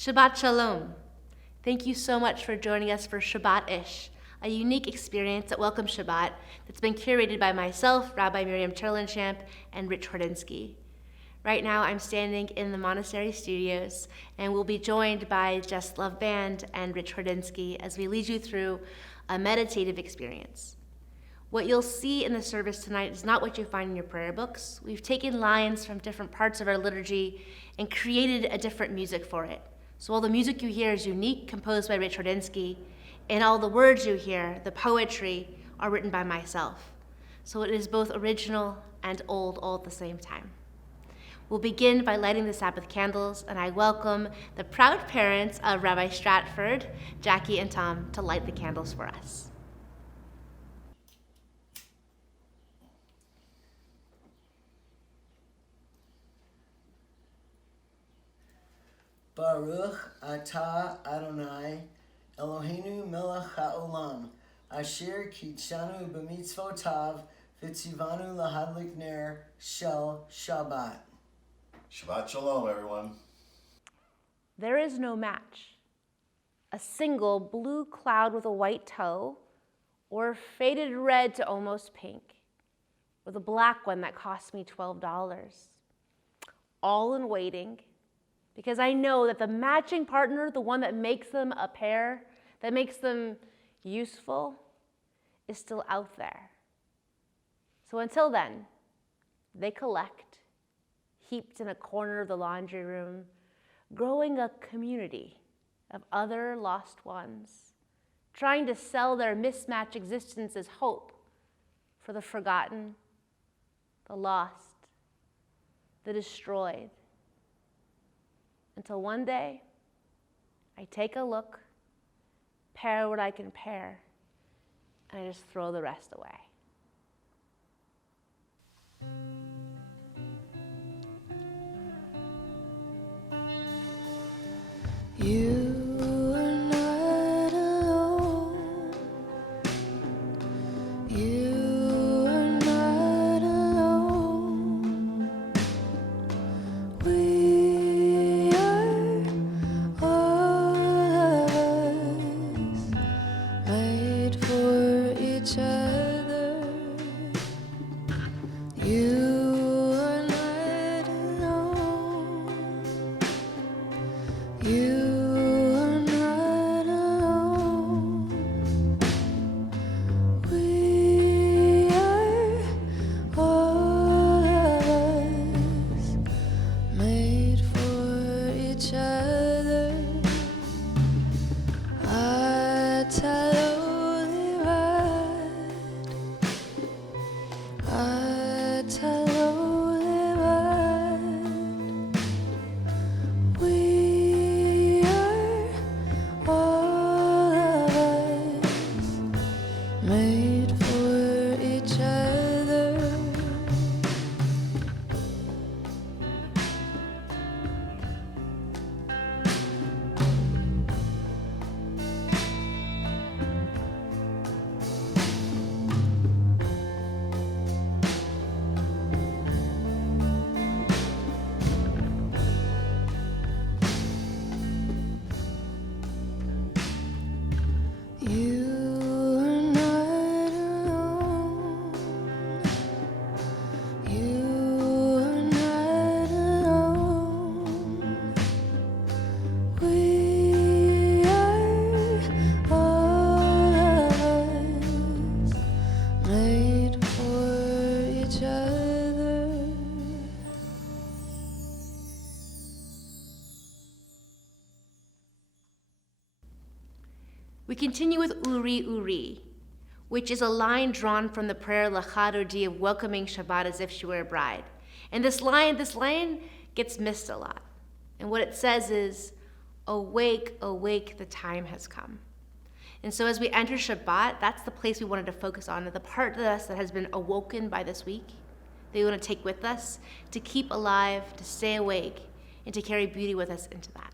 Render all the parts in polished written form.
Shabbat Shalom. Thank you so much for joining us for Shabbat-ish, a unique experience at Welcome Shabbat that's been curated by myself, Rabbi Miriam Terlinchamp, and Ric Hordinski. Right now I'm standing in the monastery studios and we'll be joined by JustLOVE Band and Ric Hordinski as we lead you through a meditative experience. What you'll see in the service tonight is not what you find in your prayer books. We've taken lines from different parts of our liturgy and created a different music for it. So all the music you hear is unique, composed by Ric Hordinski, and all the words you hear, the poetry, are written by myself. So it is both original and old all at the same time. We'll begin by lighting the Sabbath candles, and I welcome the proud parents of Rabbi Stratford, Jackie and Tom, to light the candles for us. Baruch atah Adonai Eloheinu melech haolam asher kitshanu b'mitzvotav v'tzivanu lahadlik ner shel Shabbat. Shabbat Shalom, everyone. There is no match. A single blue cloud with a white toe, or faded red to almost pink, or the black one that cost me $12. All in waiting, because I know that the matching partner, the one that makes them a pair, that makes them useful, is still out there. So until then, they collect, heaped in a corner of the laundry room, growing a community of other lost ones, trying to sell their mismatched existence as hope for the forgotten, the lost, the destroyed. Until one day, I take a look, pair what I can pair, and I just throw the rest away. You are not alone. You are not alone. We are all of us made for each other. You are not alone. You are not alone. We are all of us made for each other. Atalo levad, atalo levad. We are all of us made for each other. You are not alone. You are not alone. We are all of us made for each other. We continue with Uri Uri, which is a line drawn from the prayer Lachad Odi of welcoming Shabbat as if she were a bride. And this line gets missed a lot. And what it says is, awake, awake, the time has come. And so as we enter Shabbat, that's the place we wanted to focus on, the part of us that has been awoken by this week, that we want to take with us, to keep alive, to stay awake, and to carry beauty with us into that.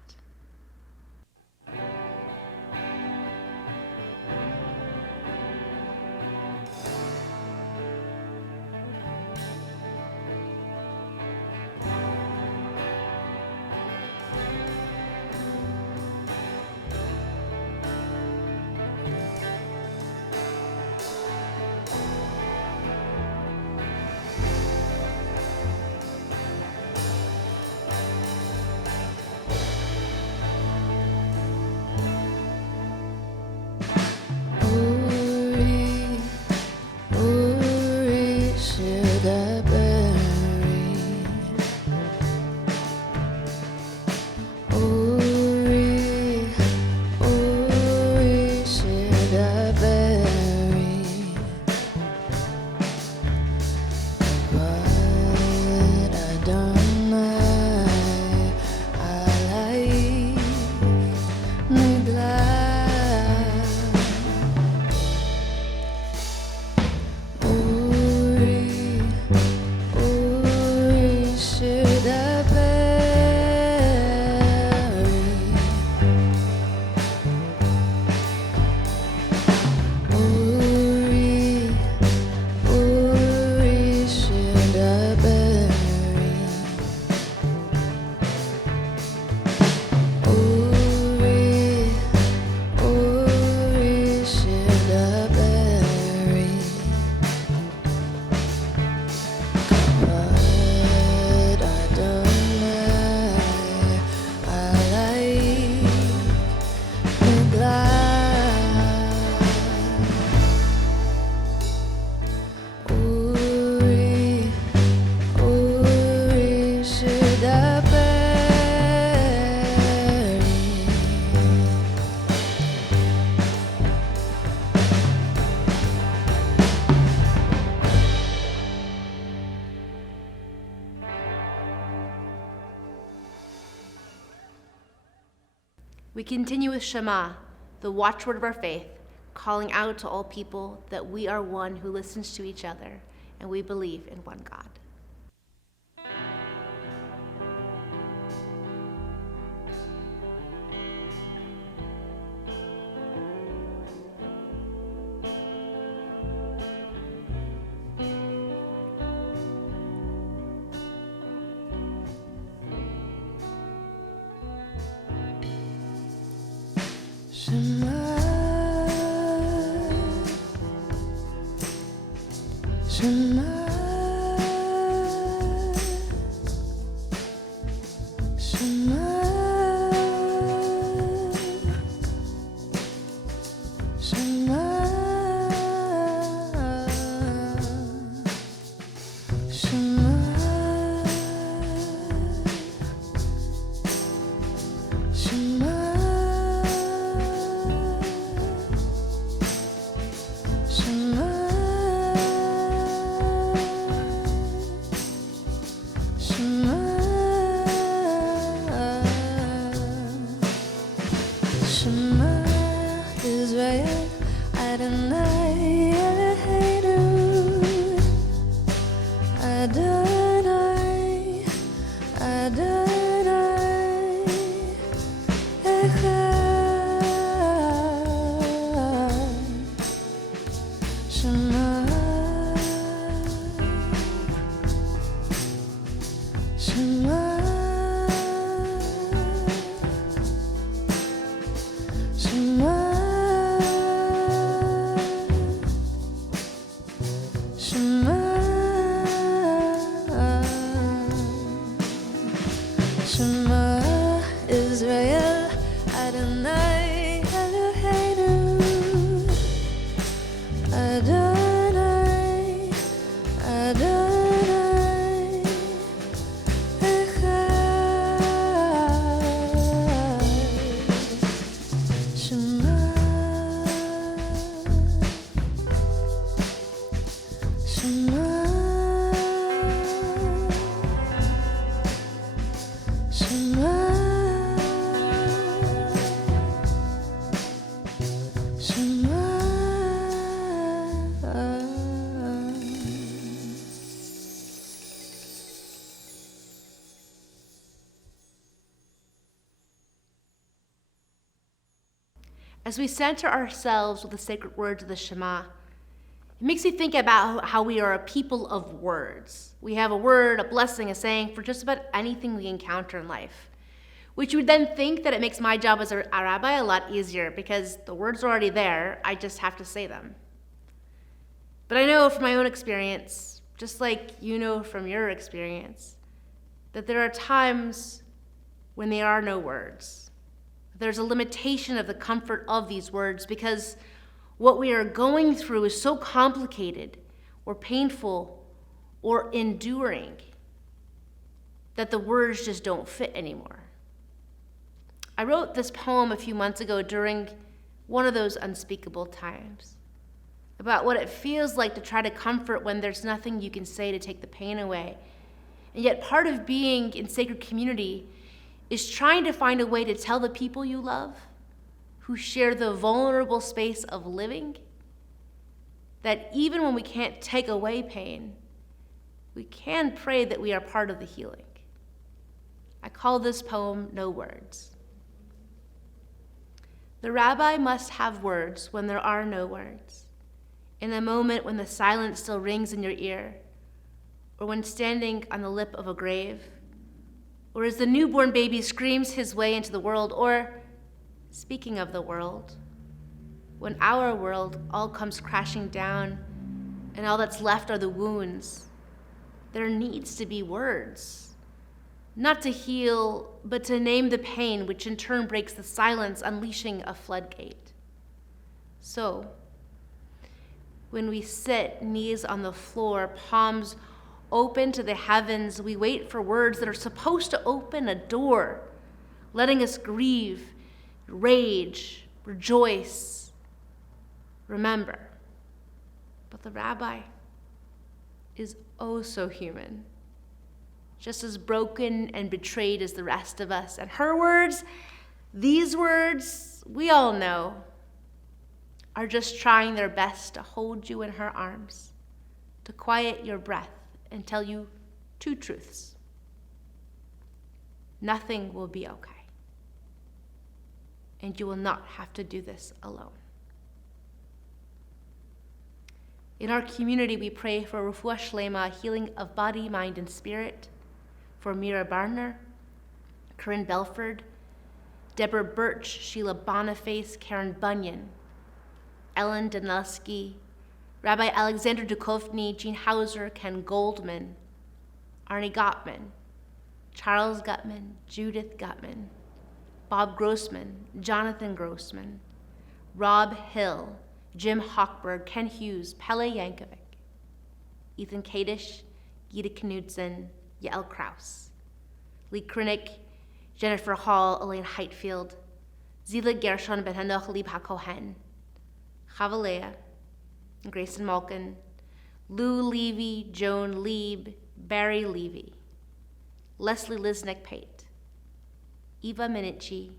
continue with Shema, the watchword of our faith, calling out to all people that we are one who listens to each other and we believe in one God. Shema, Shema, Shema, Shema, Shema, Shema. As we center ourselves with the sacred words of the Shema, it makes me think about how we are a people of words. We have a word, a blessing, a saying for just about anything we encounter in life, which you would then think that it makes my job as a rabbi a lot easier because the words are already there, I just have to say them. But I know from my own experience, just like you know from your experience, that there are times when there are no words. There's a limitation of the comfort of these words because what we are going through is so complicated or painful or enduring that the words just don't fit anymore. I wrote this poem a few months ago during one of those unspeakable times about what it feels like to try to comfort when there's nothing you can say to take the pain away. And yet part of being in sacred community is trying to find a way to tell the people you love, who share the vulnerable space of living, that even when we can't take away pain, we can pray that we are part of the healing. I call this poem No Words. The rabbi must have words when there are no words, in a moment when the silence still rings in your ear, or when standing on the lip of a grave, or as the newborn baby screams his way into the world, or, speaking of the world, when our world all comes crashing down and all that's left are the wounds, there needs to be words, not to heal, but to name the pain, which in turn breaks the silence, unleashing a floodgate. So, when we sit, knees on the floor, palms open to the heavens, we wait for words that are supposed to open a door, letting us grieve, rage, rejoice, remember. But the rabbi is oh so human, just as broken and betrayed as the rest of us. And her words, These words, we all know, are just trying their best to hold you in her arms, to quiet your breath and tell you two truths. Nothing will be okay. And you will not have to do this alone. In our community, we pray for refuah shlema, healing of body, mind, and spirit, for Mira Barner, Corinne Belford, Deborah Birch, Sheila Boniface, Karen Bunyan, Ellen Danilski, Rabbi Alexander Duchovny, Jean Hauser, Ken Goldman, Arnie Gottman, Charles Gutman, Judith Gutman, Bob Grossman, Jonathan Grossman, Rob Hill, Jim Hochberg, Ken Hughes, Pele Yankovic, Ethan Kadish, Gita Knudsen, Yael Kraus, Lee Krinick, Jennifer Hall, Elaine Heightfield, Zila Gershon Ben Hanoch Lieb HaKohen, Chavalea, Grayson Malkin, Lou Levy, Joan Lieb, Barry Levy, Leslie Lisnick Pate, Eva Minichi,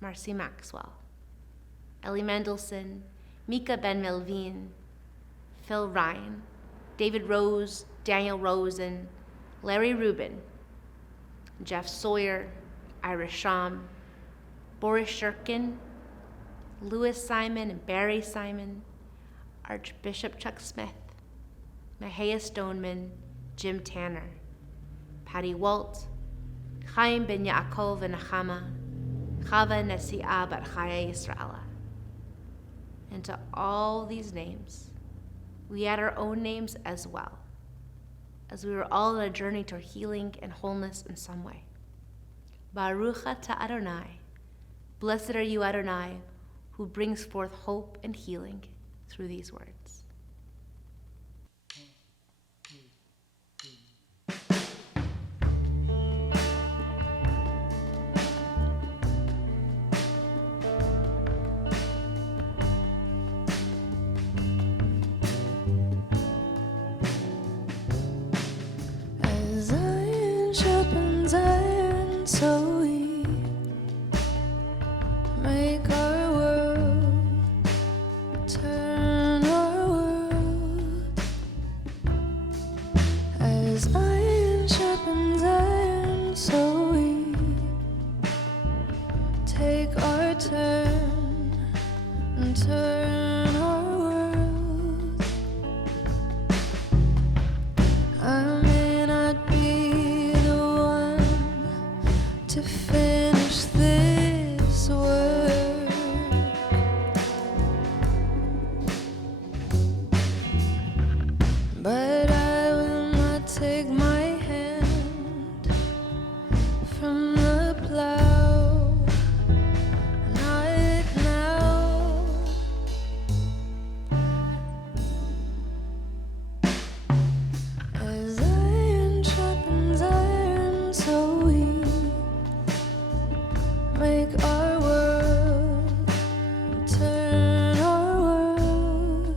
Marcy Maxwell, Ellie Mendelson, Mika Ben Melvin, Phil Ryan, David Rose, Daniel Rosen, Larry Rubin, Jeff Sawyer, Ira Sham, Boris Shirkin, Louis Simon and Barry Simon, Archbishop Chuck Smith, Mahaya Stoneman, Jim Tanner, Patty Walt, Chaim Ben Yaakov and Nechama, Chava Nesi'ah Bat Chaya Yisraela. And to all these names, we add our own names as well, as we were all on a journey toward healing and wholeness in some way. Baruch atah Adonai, blessed are you Adonai, who brings forth hope and healing through these words. As iron sharpens iron, so we make our world, turn our world. As iron sharpens iron, so we take our turn and turn our world. I may not be the one to finish this work, but I will not take my hand from the plow, not now. As iron sharpens iron, so we make our world, turn our world.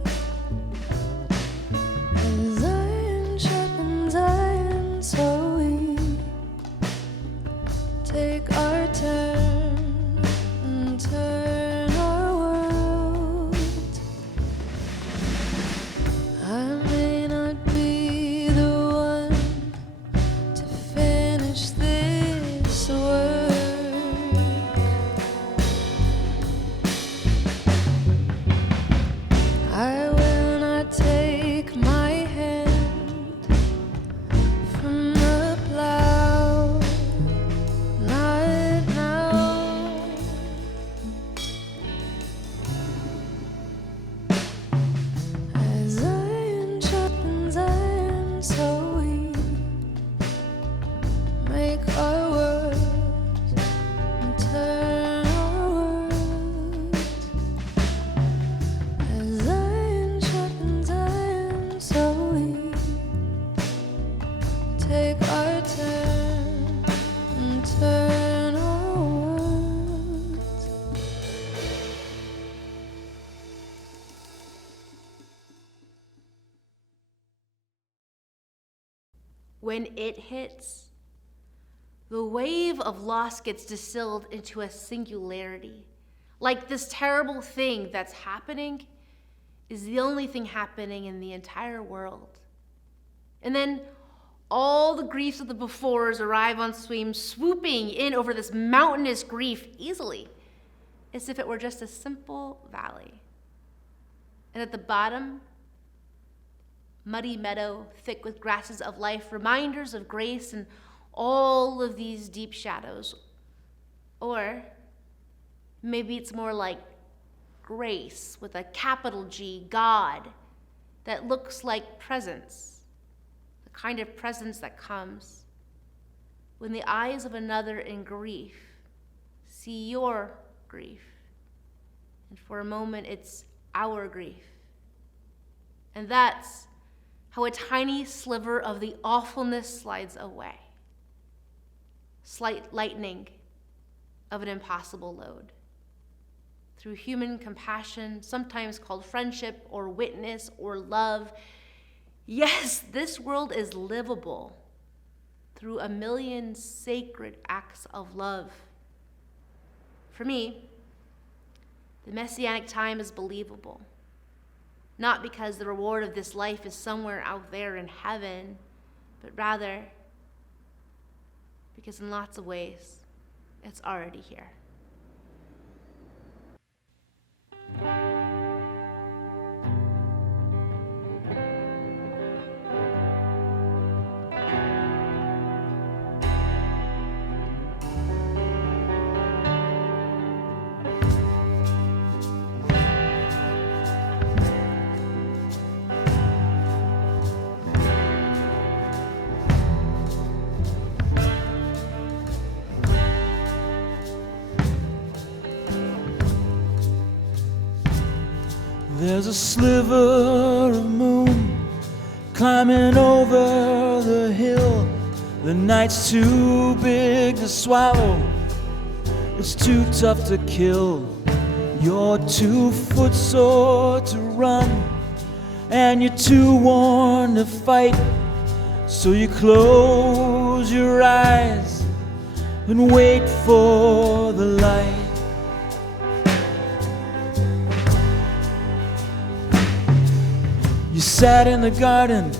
As iron sharpens iron, so we take our turn and turn our world. I may not be the one to finish this work, I will not take my hand from the plow, not now. As iron sharpens iron, so we make our world and turn our world. As iron sharpens iron, so we take our turn and turn our world. When it hits, the wave of loss gets distilled into a singularity. Like this terrible thing that's happening is the only thing happening in the entire world. And then all the griefs of the befores arrive on stream, swooping in over this mountainous grief easily, as if it were just a simple valley. And at the bottom, muddy meadow, thick with grasses of life, reminders of grace and all of these deep shadows. Or maybe it's more like grace with a capital G, God, that looks like presence, the kind of presence that comes when the eyes of another in grief see your grief. And for a moment, it's our grief. And that's how a tiny sliver of the awfulness slides away. Slight lightening of an impossible load. Through human compassion, sometimes called friendship or witness or love. Yes, this world is livable through a million sacred acts of love. For me, the messianic time is believable, not because the reward of this life is somewhere out there in heaven, but rather because in lots of ways, it's already here. There's a sliver of moon climbing over the hill. The night's too big to swallow, it's too tough to kill. You're too footsore to run, and you're too worn to fight. So you close your eyes and wait for the light. You sat in the garden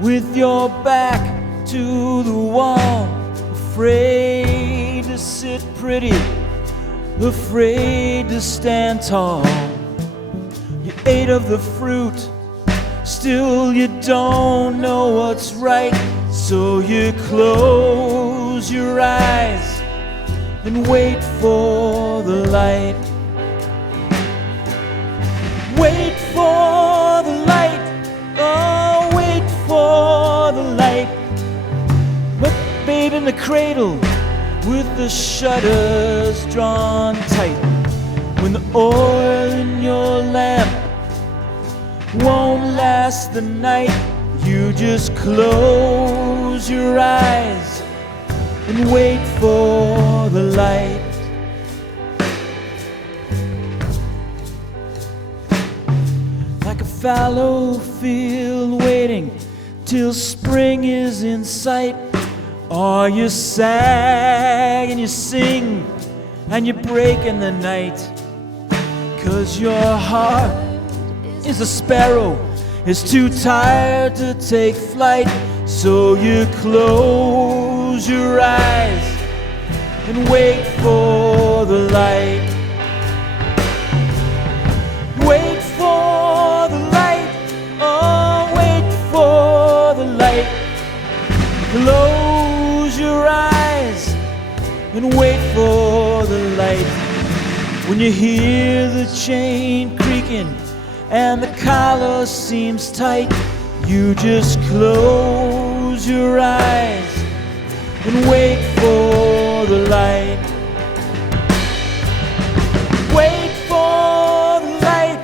with your back to the wall, afraid to sit pretty, afraid to stand tall. You ate of the fruit, still you don't know what's right. So you close your eyes and wait for the light. Wait for the light, oh, wait for the light. But babe in the cradle with the shutters drawn tight, when the oil in your lamp won't last the night, you just close your eyes and wait for the light. Like a fallow field waiting till spring is in sight. Oh, you sag and you sing and you break in the night, 'cause your heart is a sparrow, is too tired to take flight. So you close your eyes and wait for the light. Wait for the light, oh, wait for the light. Close your eyes and wait for the light. When you hear the chain creaking and the collar seems tight, you just close your eyes and wait for the light. Wait for the light,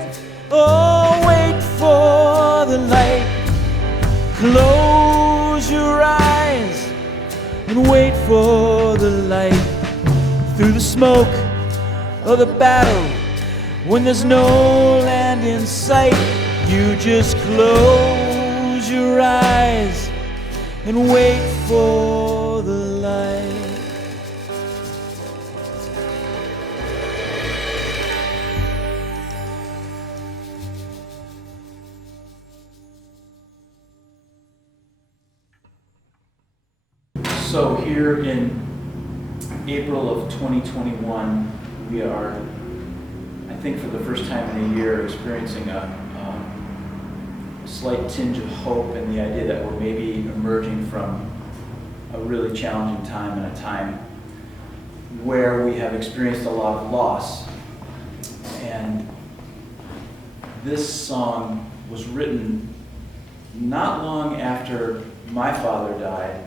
oh, wait for the light. Close your eyes and wait for the light. Through the smoke of the battle, when there's no land in sight, you just close your eyes and wait for the light. light. So here in April of 2021, we are, I think for the first time in a year, experiencing a slight tinge of hope in the idea that we're maybe emerging from a really challenging time, and a time where we have experienced a lot of loss. And this song was written not long after my father died,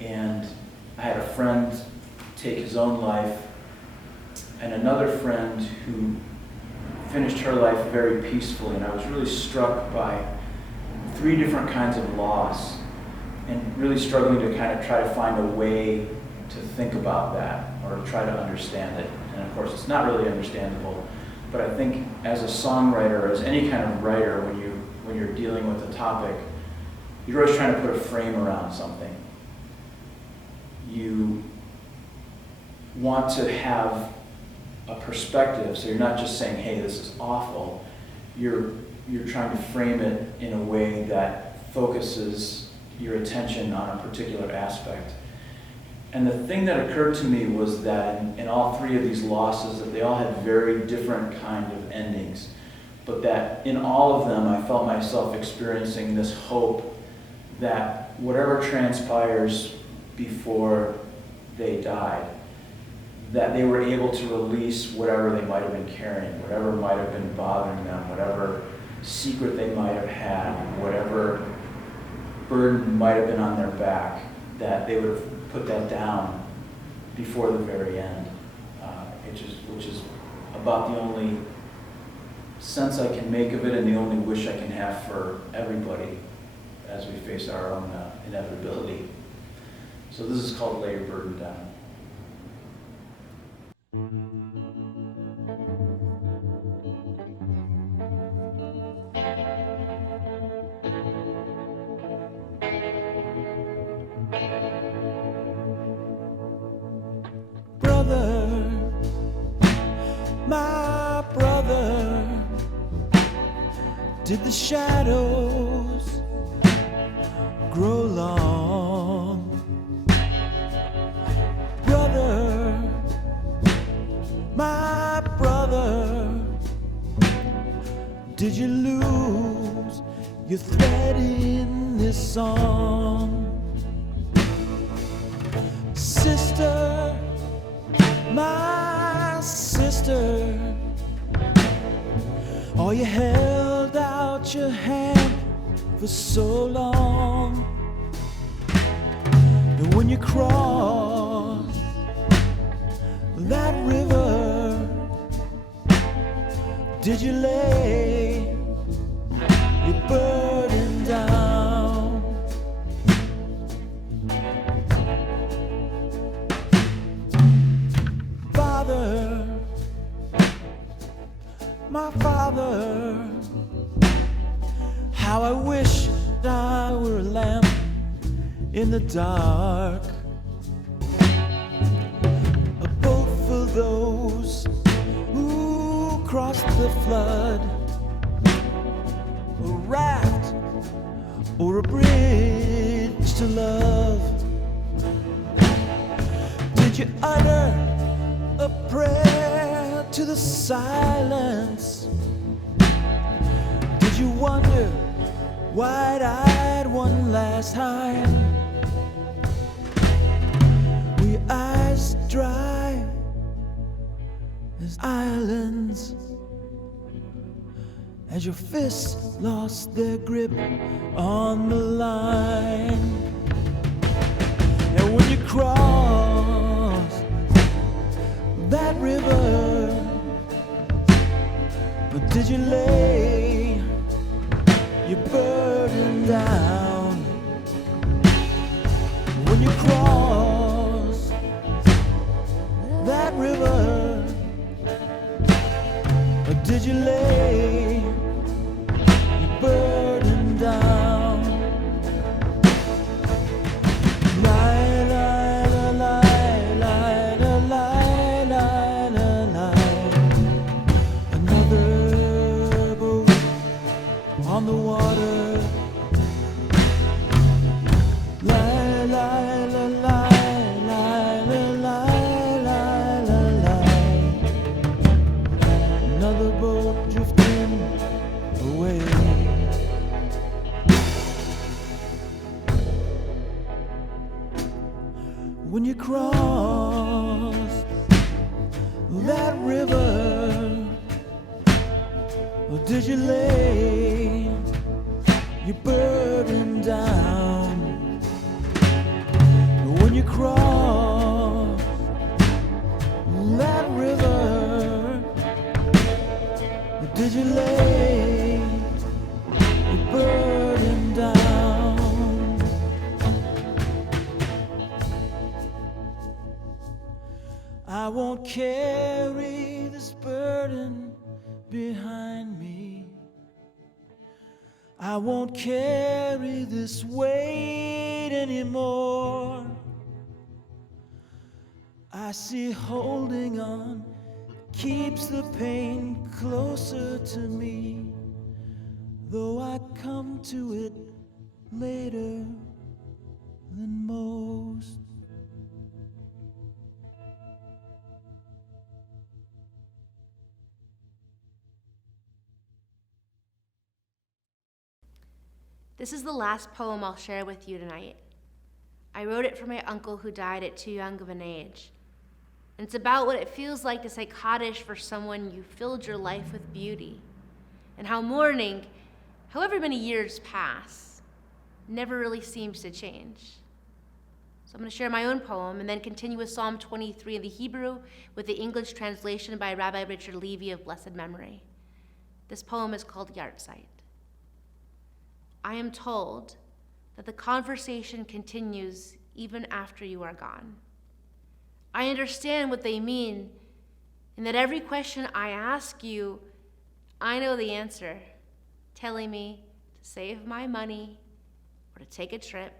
and I had a friend take his own life, and another friend who finished her life very peacefully. And I was really struck by 3 different kinds of loss, and really struggling to kind of try to find a way to think about that or try to understand it. And of course, it's not really understandable, but I think as a songwriter, as any kind of writer, when you're dealing with a topic, you're always trying to put a frame around something. You want to have a perspective, so you're not just saying, hey, this is awful. You're trying to frame it in a way that focuses your attention on a particular aspect. And the thing that occurred to me was that in all 3 of these losses, that they all had very different kind of endings, but that in all of them I felt myself experiencing this hope that whatever transpires before they died, that they were able to release whatever they might have been carrying, whatever might have been bothering them, whatever secret they might have had, whatever burden might have been on their back, that they would have put that down before the very end, which is about the only sense I can make of it, and the only wish I can have for everybody as we face our own inevitability. So this is called Lay Your Burden Down. Brother, my brother, did the shadows grow long? Brother, my brother, did you lose your thread in this song? Sister, my sister, oh, you held out your hand for so long, and when you crossed that river, did you lay your burden down? Father, my father, how I wish I were a lamp in the dark, a boat for those who crossed the flood, a raft or a bridge to love. Did you utter a prayer to the silence? Did you wonder, wide-eyed one last time? Were your eyes dry as islands, as your fists lost their grip on the line? And when you crossed that river, but did you lay your burden down? When you crossed that river, but did you lay your burden down? Lie, lie, lie. Or did you lay your burden down when you crossed that river? Or did you lay your burden down? I won't carry this burden behind me. I won't carry this weight anymore. I see holding on keeps the pain closer to me, though I come to it later than most. This is the last poem I'll share with you tonight. I wrote it for my uncle who died at too young of an age. And it's about what it feels like to say Kaddish for someone you filled your life with beauty, and how mourning, however many years pass, never really seems to change. So I'm going to share my own poem and then continue with Psalm 23 in the Hebrew with the English translation by Rabbi Richard Levy of blessed memory. This poem is called Yartzeit. I am told that the conversation continues even after you are gone. I understand what they mean, and that every question I ask you, I know the answer, telling me to save my money or to take a trip.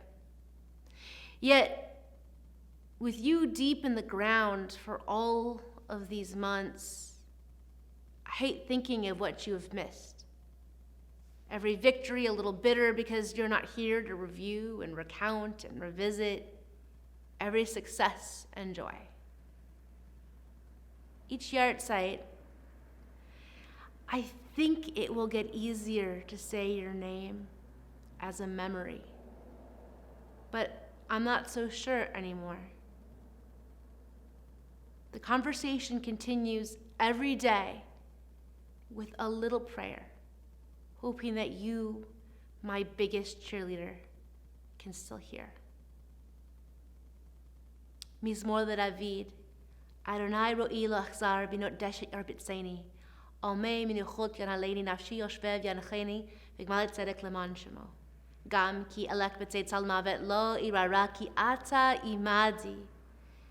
Yet, with you deep in the ground for all of these months, I hate thinking of what you have missed. Every victory a little bitter because you're not here to review and recount and revisit. Every success and joy. Each Yartzeit, I think it will get easier to say your name as a memory. But I'm not so sure anymore. The conversation continues every day with a little prayer, hoping that you, my biggest cheerleader, can still hear. Mizmor David, Adonai ro'i lo achzar binot deshet yarbitzeini, almei minuchot yan aleini nafshi yoshvev yancheni, v'gmalet tzedek leman shemo. Gam ki elek b'tzeit salmavet lo irara ki ata imadi.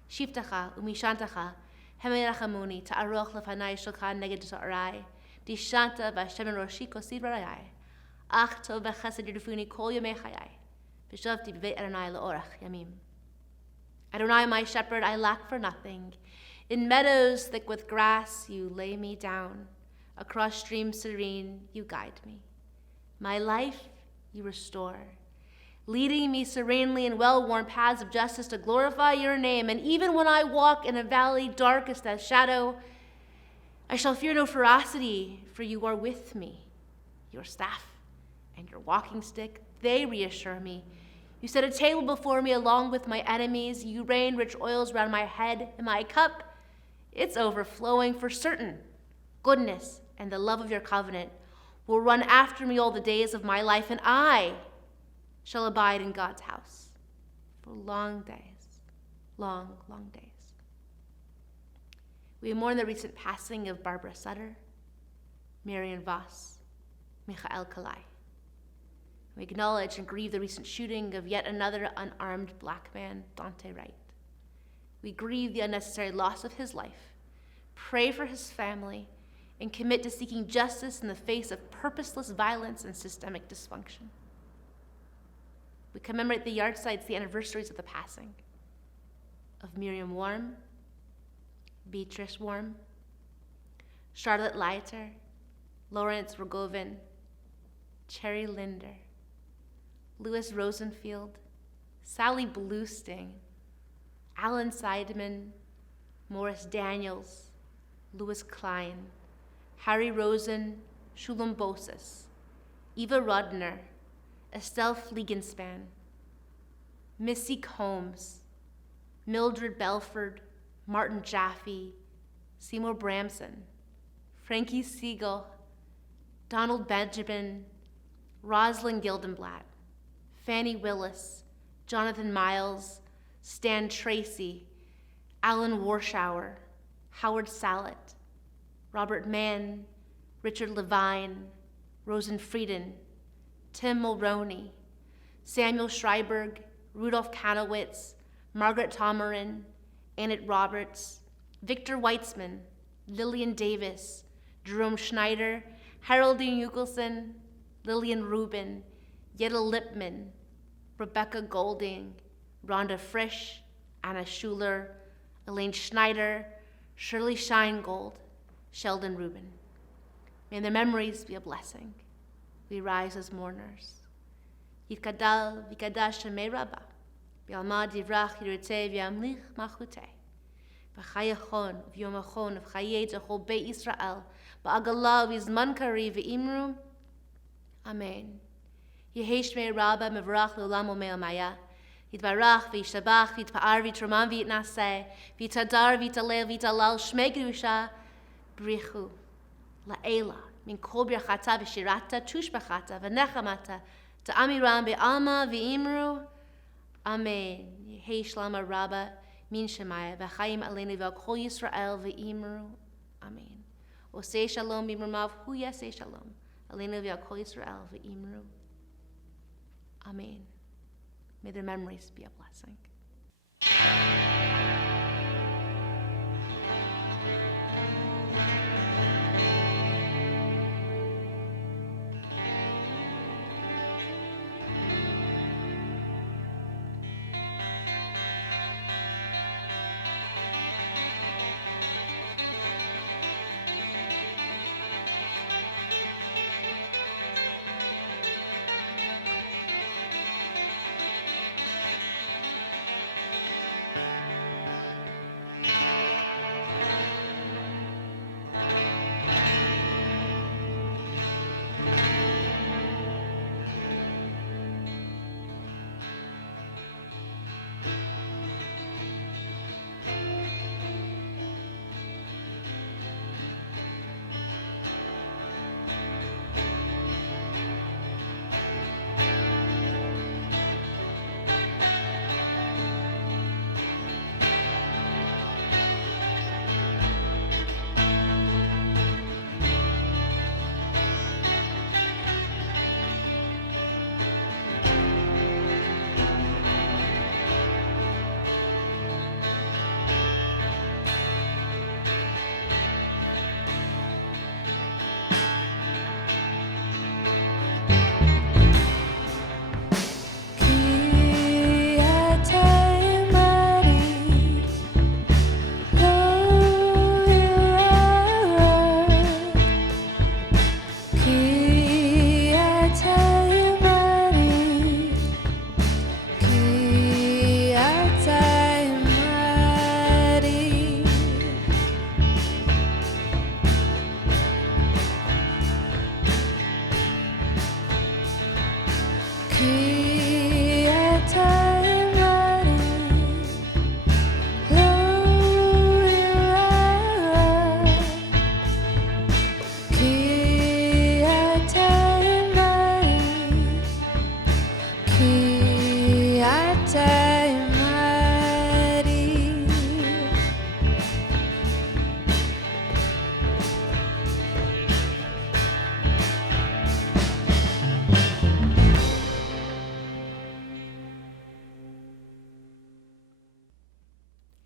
Shiftacha umishantacha, hemerachamuni ta'aroch lefanai shulchan neged sa'arai. Dishanta v'Hashem roshi kosid rayai. Ach tov v'chesed yirfuni kol yomei chayai. V'shavti b'veit Adonai le'orach yamim. Adonai, my shepherd, I lack for nothing. In meadows thick with grass, you lay me down. Across streams serene, you guide me. My life, you restore, leading me serenely in well-worn paths of justice to glorify your name. And even when I walk in a valley darkest as shadow, I shall fear no ferocity, for you are with me. Your staff and your walking stick, they reassure me. You set a table before me along with my enemies. You rain rich oils around my head, and my cup, it's overflowing for certain. Goodness and the love of your covenant will run after me all the days of my life, and I shall abide in God's house for long days, long, long days. We mourn the recent passing of Barbara Sutter, Marion Voss, Michael Kalai. We acknowledge and grieve the recent shooting of yet another unarmed black man, Dante Wright. We grieve the unnecessary loss of his life, pray for his family, and commit to seeking justice in the face of purposeless violence and systemic dysfunction. We commemorate the Yartzeits, the anniversaries of the passing of Miriam Warm, Beatrice Warm, Charlotte Leiter, Lawrence Rogovin, Cherry Linder, Louis Rosenfield, Sally Bluesting, Alan Seidman, Morris Daniels, Louis Klein, Harry Rosen, Shulam Bosis, Eva Rudner, Estelle Fliegenspan, Missy Combs, Mildred Belford, Martin Jaffe, Seymour Bramson, Frankie Siegel, Donald Benjamin, Rosalind Gildenblatt, Fannie Willis, Jonathan Miles, Stan Tracy, Alan Warshauer, Howard Sallet, Robert Mann, Richard Levine, Rosen Frieden, Tim Mulroney, Samuel Schreiberg, Rudolph Kanowitz, Margaret Tomarin, Annette Roberts, Victor Weitzman, Lillian Davis, Jerome Schneider, Haroldine Ugelson, Lillian Rubin, Yetta Lipman, Rebecca Golding, Rhonda Frisch, Anna Schuler, Elaine Schneider, Shirley Scheingold, Sheldon Rubin. May their memories be a blessing. We rise as mourners. Yitkadal v'kadash Shemei Rabbah, v'alma divrach yirutei v'yamlich malchutei, v'chayachon v'yomachon v'chayei zechol Beit Yisrael, v'agala v'zman kari v'imru. Amen. Yehei Shemei Rabbah mevarach l'olam u'me'amaya, Yitbarach v'yishtabach v'yitpa'ar v'yitraman v'yitnaseh, v'yitadar v'yitalel v'yitalal Shmei Kedusha b'richu la'ela min kol birchata v'shirata tushbachata v'nechamata ta'amiram be'alma v'imru. Amen. Yehei Shlama Rabbah min Shemaya v'chayim aleinu v'al Yisrael v'imru. Amen. Osei shalom b'imrumav hu yasei shalom aleinu v'al Yisrael v'imru. Amen. May their memories be a blessing.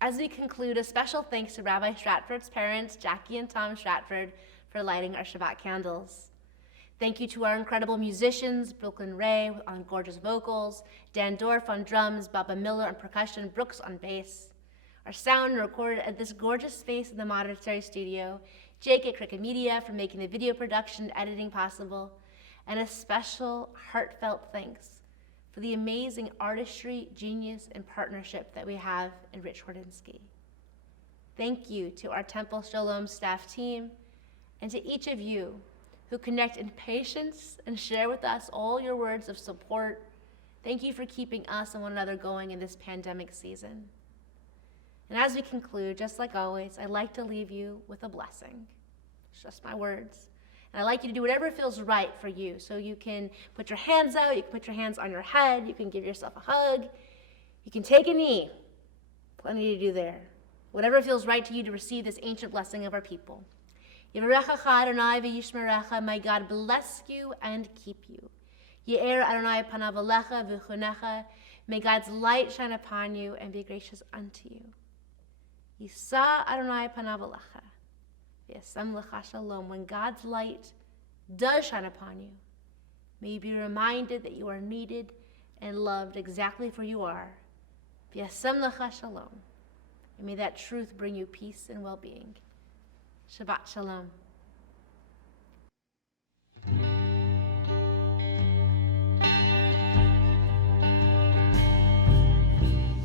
As we conclude, a special thanks to Rabbi Stratford's parents, Jackie and Tom Stratford, for lighting our Shabbat candles. Thank you to our incredible musicians, Brooklyn Ray on gorgeous vocals, Dan Dorff on drums, Baba Miller on percussion, Brooks on bass. Our sound recorded at this gorgeous space in the Monterey Studio, Jake at Cricket Media for making the video production and editing possible, and a special heartfelt thanks for the amazing artistry, genius, and partnership that we have in Ric Hordinski. Thank you to our Temple Shalom staff team, and to each of you who connect in patience and share with us all your words of support. Thank you for keeping us and one another going in this pandemic season. And as we conclude, just like always, I'd like to leave you with a blessing. It's just my words. And I'd like you to do whatever feels right for you. So you can put your hands out, you can put your hands on your head, you can give yourself a hug, you can take a knee. Plenty to do there. Whatever feels right to you to receive this ancient blessing of our people. Yivarechacha Adonai v'yishmerecha, may God bless you and keep you. Ye'er Adonai panav alecha v'chunecha, may God's light shine upon you and be gracious unto you. Yisa Adonai panav alecha, v'yasem lecha shalom, when God's light does shine upon you, may you be reminded that you are needed and loved exactly for you are. V'yasem lecha shalom, and may that truth bring you peace and well-being. Shabbat Shalom.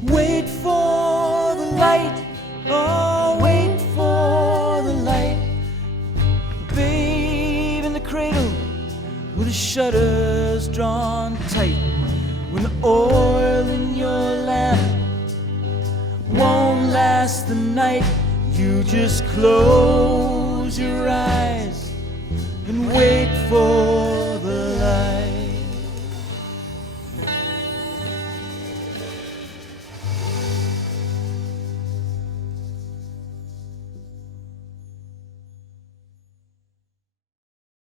Wait for the light, oh, wait for the light. Babe in the cradle with the shutters drawn tight. When the oil in your lamp won't last the night, you just close your eyes and wait for